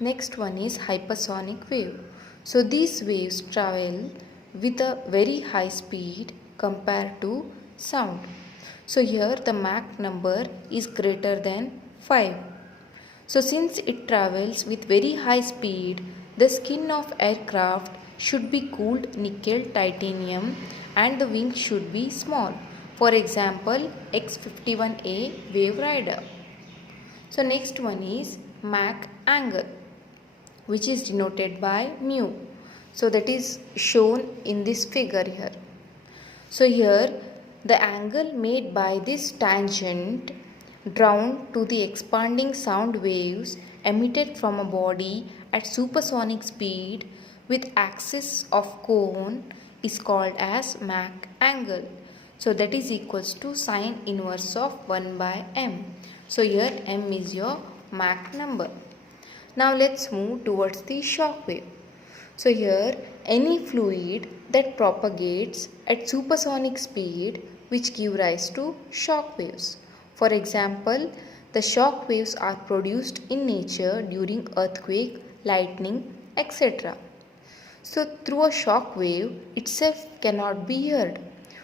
Next one is hypersonic wave. So these waves travel with a very high speed compared to sound. So here the Mach number is greater than 5. So since it travels with very high speed, the skin of aircraft should be cooled nickel titanium and the wings should be small. For example, X-51A Wave Rider. So next one is Mach angle, which is denoted by mu. So that is shown in this figure here. So here the angle made by this tangent drawn to the expanding sound waves emitted from a body at supersonic speed with axis of cone is called as Mach angle. So that is equals to sine inverse of 1 by m. So here m is your Mach number. Now let's move towards the shock wave. So here any fluid that propagates at supersonic speed which give rise to shock waves. For example, the shock waves are produced in nature during earthquake, lightning, etc. So through a shock wave itself cannot be heard.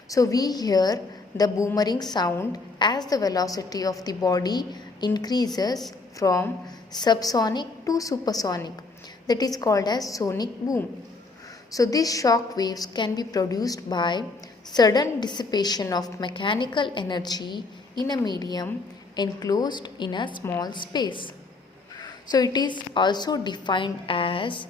So we hear the boomerang sound as the velocity of the body increases from subsonic to supersonic. That is called as sonic boom. So these shock waves can be produced by sudden dissipation of mechanical energy in a medium enclosed in a small space. So it is also defined as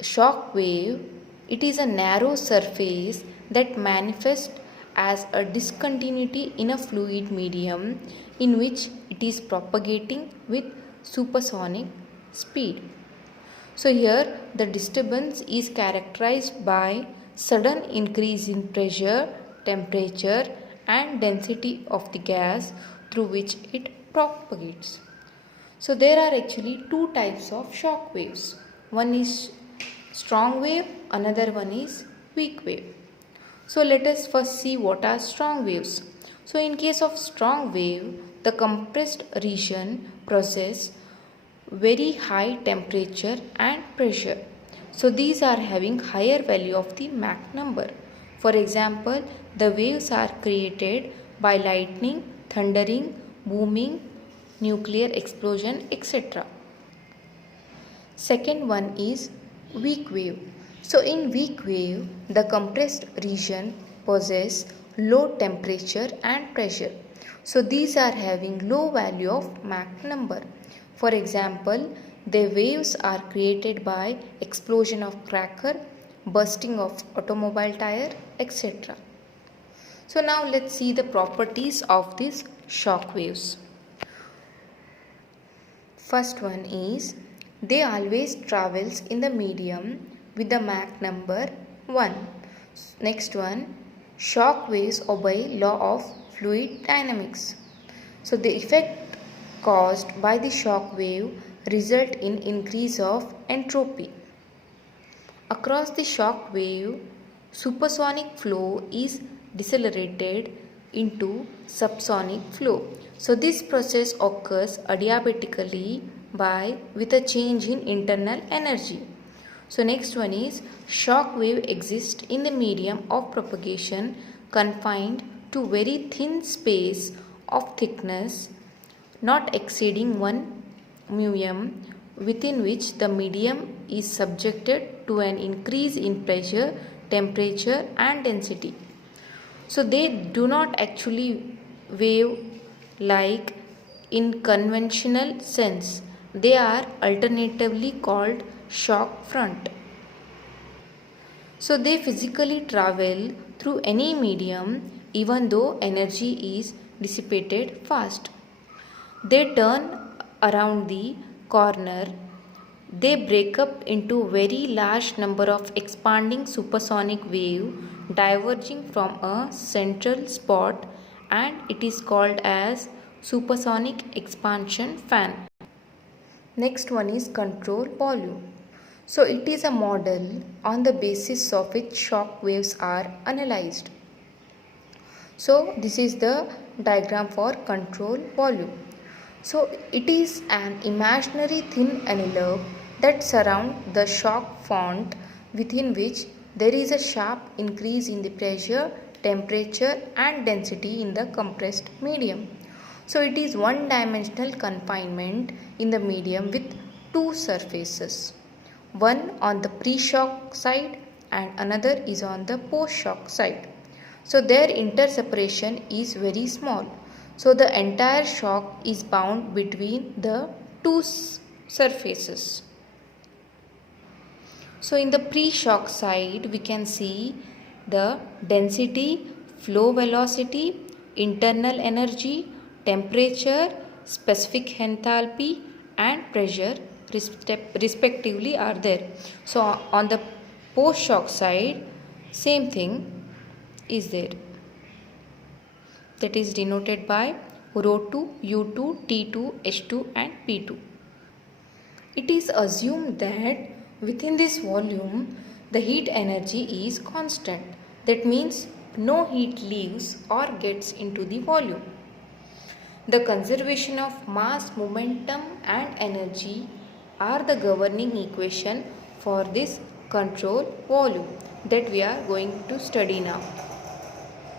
shock wave. It is a narrow surface that manifests as a discontinuity in a fluid medium in which it is propagating with supersonic speed. So here the disturbance is characterized by sudden increase in pressure, temperature and density of the gas through which it propagates. So there are actually two types of shock waves. One is strong wave, another one is weak wave. So let us first see what are strong waves. So in case of strong wave, the compressed region possesses very high temperature and pressure. So these are having higher value of the Mach number. For example, the waves are created by lightning, thundering, booming, nuclear explosion, etc. Second one is weak wave. So in weak wave, the compressed region possesses low temperature and pressure. So these are having low value of Mach number. For example, the waves are created by explosion of cracker, bursting of automobile tire, etc. So now let's see the properties of these shock waves. First one is they always travels in the medium with the Mach number 1. Next one, shock waves obey law of fluid dynamics. So the effect caused by the shock wave result in increase of entropy. Across the shock wave, supersonic flow is decelerated into subsonic flow. So this process occurs adiabatically with a change in internal energy. So next one is shock wave exists in the medium of propagation confined to very thin space of thickness not exceeding 1 μm, within which the medium is subjected to an increase in pressure, temperature and density. So they do not actually wave like in conventional sense. They are alternatively called shock front. So they physically travel through any medium even though energy is dissipated fast. They turn around the corner. They break up into very large number of expanding supersonic wave diverging from a central spot and it is called as supersonic expansion fan. Next one is control volume. So it is a model on the basis of which shock waves are analyzed. So this is the diagram for control volume. So it is an imaginary thin envelope that surrounds the shock font, within which there is a sharp increase in the pressure, temperature and density in the compressed medium. So it is one dimensional confinement in the medium with two surfaces, one on the pre-shock side and another is on the post-shock side. So their interseparation is very small. So the entire shock is bound between the two surfaces. So in the pre-shock side we can see the density, flow velocity, internal energy, temperature, specific enthalpy and pressure respectively are there. So on the post-shock side same thing is there, that is denoted by ρ2, U2, T2, H2 and P2. It is assumed that within this volume the heat energy is constant. That means no heat leaves or gets into the volume. The conservation of mass, momentum and energy are the governing equation for this control volume that we are going to study now.